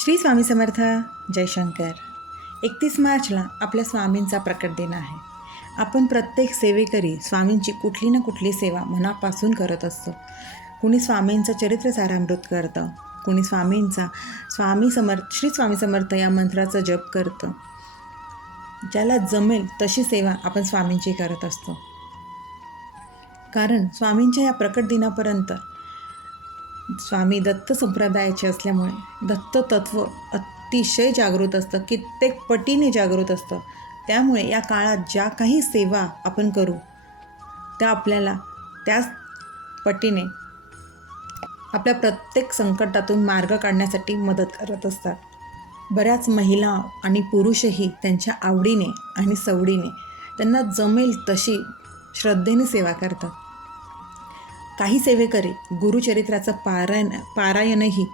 श्री स्वामी समर्थ जयशंकर एकतीस मार्चला आपल्या स्वामींचा प्रकट दिन आहे. आपण प्रत्येक सेवेकरी स्वामींची कुठली ना कुठली सेवा मनापासून करत असतो. कुणी स्वामींचं चरित्र सारामृत करतं कुणी स्वामींचा स्वामी समर्थ श्री स्वामी समर्थ या मंत्राचा जप करतं. ज्याला जमेल तशी सेवा आपण स्वामींची करत असतो. कारण स्वामींच्या या प्रकट दिनापर्यंत स्वामी दत्त संप्रदायाचे असल्यामुळे दत्त तत्व अतिशय जागृत असतं कित्येक पटीने जागृत असतं. त्यामुळे या काळात ज्या काही सेवा आपण करू त्या आपल्याला त्याच पटीने आपल्या प्रत्येक संकटातून मार्ग काढण्यासाठी मदत करत असतात. बऱ्याच महिला आणि पुरुषही त्यांच्या आवडीने आणि सवडीने त्यांना जमेल तशी श्रद्धेने सेवा करतात. काही सेवेकरी गुरुचरित्राचं पारायण पारायणही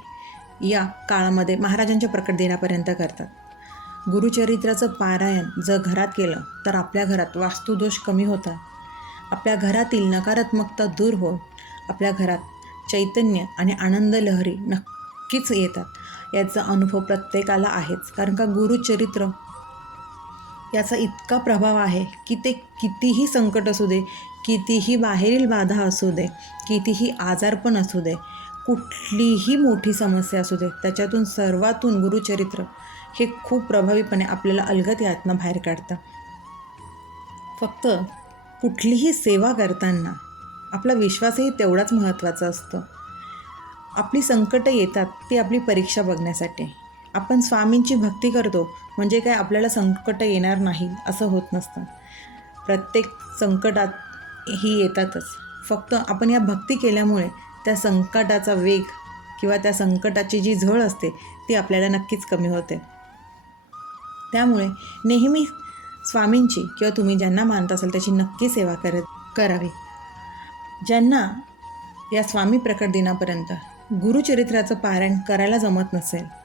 या काळामध्ये महाराजांच्या प्रकट दिनापर्यंत करतात. गुरुचरित्राचं पारायण जर घरात केलं तर आपल्या घरात वास्तुदोष कमी होतात आपल्या घरातील नकारात्मकता दूर होऊन आपल्या घरात चैतन्य आणि आनंद लहरी नक्कीच येतात. याचा अनुभव प्रत्येकाला आहेच कारण का गुरुचरित्र याचा इतका प्रभाव आहे की ते कितीही संकट असू दे कितीही बाहेरील बाधा असू दे कितीही आजारपण असू दे कुठलीही मोठी समस्या असू दे त्याच्यातून सर्वातून गुरुचरित्र हे खूप प्रभावीपणे आपल्याला अलगत यातनं बाहेर काढतं. फक्त कुठलीही सेवा करताना आपला विश्वासही तेवढाच महत्त्वाचा असतो. आपली संकटं येतात ती आपली परीक्षा बघण्यासाठी. आपण स्वामींची भक्ती करतो म्हणजे काय आपल्याला संकट येणार नाही असं होत नसतं. प्रत्येक संकटात ही येतातच. फक्त आपण या भक्ती केल्यामुळे त्या संकटाचा वेग किंवा त्या संकटाची जी झळ असते ती आपल्याला नक्कीच कमी होते. त्यामुळे नेहमी स्वामींची किंवा तुम्ही ज्यांना मानत असाल त्याची नक्की सेवा करत करावी. ज्यांना या स्वामी प्रकट दिनापर्यंत गुरुचरित्राचं पारायण करायला जमत नसेल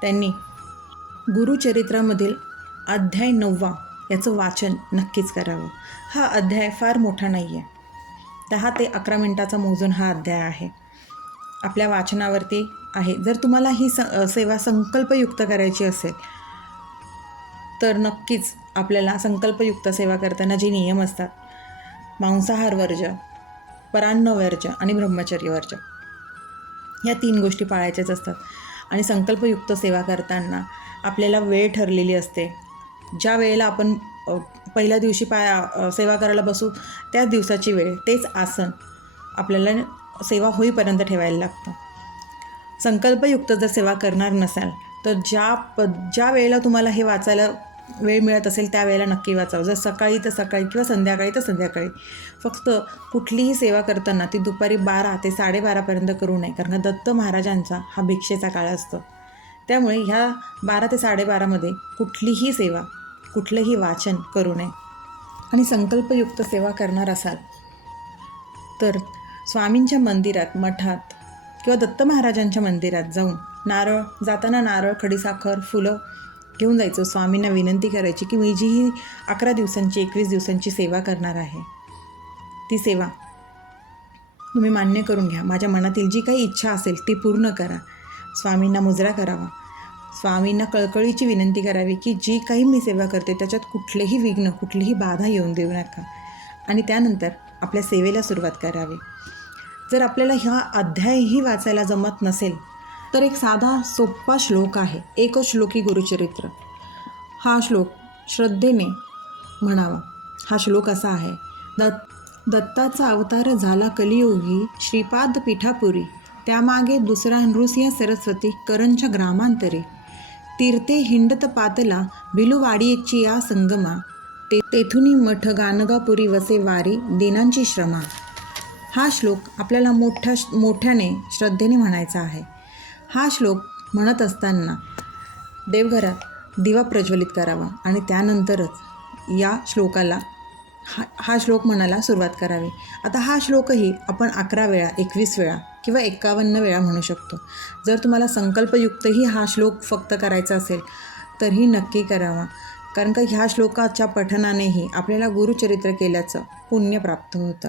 त्यांनी गुरुचरित्रामधील अध्याय नववा याचं वाचन नक्कीच करावं. हा अध्याय फार मोठा नाही आहे दहा ते अकरा मिनटाचा मोजून हा अध्याय आहे. आपल्या वाचनावरती आहे. जर तुम्हाला ही स सेवा संकल्पयुक्त करायची असेल तर नक्कीच आपल्याला संकल्पयुक्त सेवा करताना जे नियम असतात मांसाहार वर्ज परान्न वर्ज आणि ब्रह्मचर्य वर्ज या तीन गोष्टी पाळायच्याच असतात. आणि संकल्पयुक्त सेवा करताना आपल्याला वेळ ठरलेली असते. ज्या वेळेला आपण पहिल्या दिवशी पाया सेवा करायला बसू त्याच दिवसाची वेळ तेच आसन आपल्याला सेवा होईपर्यंत ठेवायला लागतं. संकल्पयुक्त जर सेवा करणार नसाल तर ज्या प ज्या वेळेला तुम्हाला हे वाचायला वेळ मिळत असेल त्यावेळेला नक्की वाचावं. जर सकाळी तर सकाळी किंवा संध्याकाळी तर संध्याकाळी. फक्त कुठलीही सेवा करताना ती दुपारी बारा ते साडेबारापर्यंत करू नये कारण का दत्त महाराजांचा हा भिक्षेचा काळ असतो. त्यामुळे ह्या बारा ते साडेबारामध्ये कुठलीही सेवा कुठलंही वाचन करू नये. आणि संकल्पयुक्त सेवा करणार असाल तर स्वामींच्या मंदिरात मठात किंवा दत्त महाराजांच्या मंदिरात जाऊन नारळ जाताना नारळ खडीसाखर फुलं घेऊन जायचं. स्वामींना विनंती करायची की मी जी ही अकरा दिवसांची एकवीस दिवसांची सेवा करणार आहे ती सेवा तुम्ही मान्य करून घ्या. माझ्या मनातील जी काही इच्छा असेल ती पूर्ण करा. स्वामींना मुजरा करावा. स्वामींना कळकळीची विनंती करावी की जी काही मी सेवा करते त्याच्यात कुठलेही विघ्न कुठलीही बाधा येऊन देऊ नका. आणि त्यानंतर आपल्या सेवेला सुरुवात करावी. जर आपल्याला ह्या अध्यायही वाचायला जमत नसेल तर एक साधा सोप्पा श्लोक आहे. एकच श्लोकी गुरुचरित्र. हा श्लोक श्रद्धेने म्हणावा. हा श्लोक असा आहे. दत्त दत्ताचा अवतार झाला कलियोगी श्रीपाद पिठापुरी. त्यामागे दुसरा नृसिंह सरस्वती करंच्या ग्रामांतरे. तीर्थे हिंडत पातला बिलुवाडीची या संगमा. ते तेथुनी मठ गानगापुरी वसे वारी दिनांची श्रमा. हा श्लोक आपल्याला मोठ्या मोठ्याने श्रद्धेने म्हणायचा आहे. हा श्लोक म्हणत असताना देवघरात दिवा प्रज्वलित करावा आणि त्यानंतरच या श्लोकाला हा हा श्लोक म्हणायला सुरुवात करावी. आता हा श्लोकही आपण अकरा वेळा एकवीस वेळा किंवा एकावन्न वेळा म्हणू शकतो. जर तुम्हाला संकल्पयुक्तही हा श्लोक फक्त करायचा असेल तरही नक्की करावा. कारण का ह्या श्लोकाच्या पठनानेही आपल्याला गुरुचरित्र केल्याचं पुण्य प्राप्त होतं.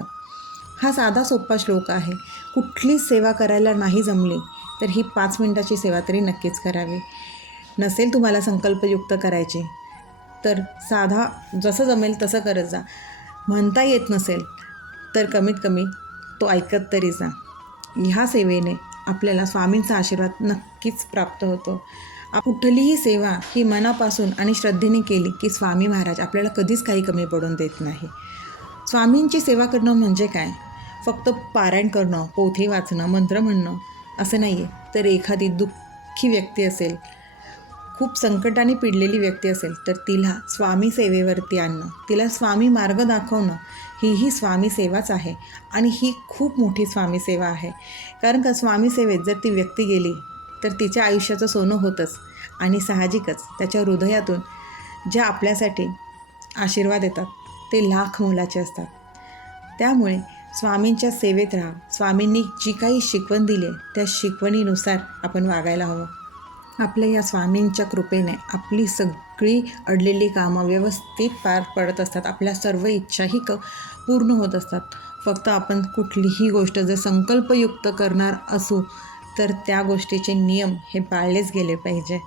हा साधा सोपा श्लोक आहे. कुठलीच सेवा करायला नाही जमली तर ही पाच मिनटाची सेवा तरी नक्कीच करावी. नसेल तुम्हाला संकल्पयुक्त करायची तर साधा जसं जमेल तसं करत जा. म्हणता येत नसेल तर कमीत कमी तो ऐकत तरी जा. ह्या सेवेने आपल्याला स्वामींचा आशीर्वाद नक्कीच प्राप्त होतो. आप- कुठलीही सेवा ही मनापासून आणि श्रद्धेने केली की स्वामी महाराज आपल्याला कधीच काही कमी पडून देत नाही. स्वामींची सेवा करणं म्हणजे काय? फक्त पारायण करणं पोथी वाचणं मंत्र म्हणणं असं नाही आहे तर एखादी दुःखी व्यक्ती असेल खूप संकटाने पिडलेली व्यक्ती असेल तर तिला स्वामी सेवेवरती आणणं तिला स्वामी मार्ग दाखवणं ही ही स्वामी सेवाच आहे. आणि ही खूप मोठी स्वामी सेवा आहे. कारण का स्वामी सेवेत जर ती व्यक्ती गेली तर तिच्या आयुष्याचं सोनं होतंच आणि साहजिकच त्याच्या हृदयातून ज्या आपल्यासाठी आशीर्वाद येतात ते लाख मोलाचे असतात. त्यामुळे स्वामींच्या सेवेत राहा. स्वामींनी जी काही शिकवण दिली आहे त्या शिकवणीनुसार आपण वागायला हवं. आपल्या या स्वामींच्या कृपेने आपली सगळी अडलेली कामं व्यवस्थित पार पडत असतात. आपल्या सर्व इच्छाही क पूर्ण होत असतात. फक्त आपण कुठलीही गोष्ट जर संकल्पयुक्त करणार असू तर त्या गोष्टीचे नियम हे पाळलेच गेले पाहिजे.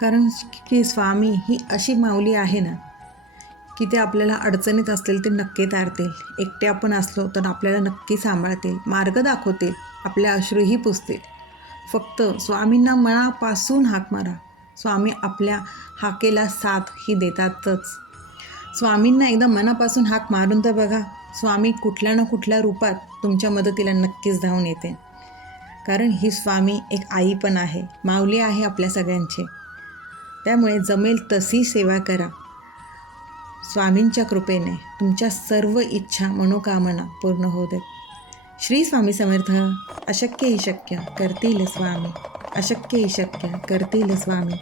कारण की स्वामी ही अशी माऊली आहे ना की ते आपल्याला अडचणीत असतील ते नक्की तारतील. एकटे आपण असलो तर आपल्याला नक्की सांभाळतील मार्ग दाखवतील आपले अश्रूही पुसतील. फक्त स्वामींना मनापासून हाक मारा. स्वामी आपल्या हाकेला साथ ही देतातच. स्वामींना एकदा मनापासून हाक मारून तर बघा स्वामी कुठल्या ना कुठल्या रूपात तुमच्या मदतीला नक्कीच धावून येते. कारण ही स्वामी एक आई पण आहे माऊली आहे आपल्या सगळ्यांची. त्यामुळे जमेल तशी सेवा करा. स्वामींच्या कृपेने तुमच्या सर्व इच्छा मनोकामना पूर्ण होऊ देत. श्री स्वामी समर्थ अशक्य ही शक्य करतील स्वामी. अशक्यही शक्य करतील स्वामी.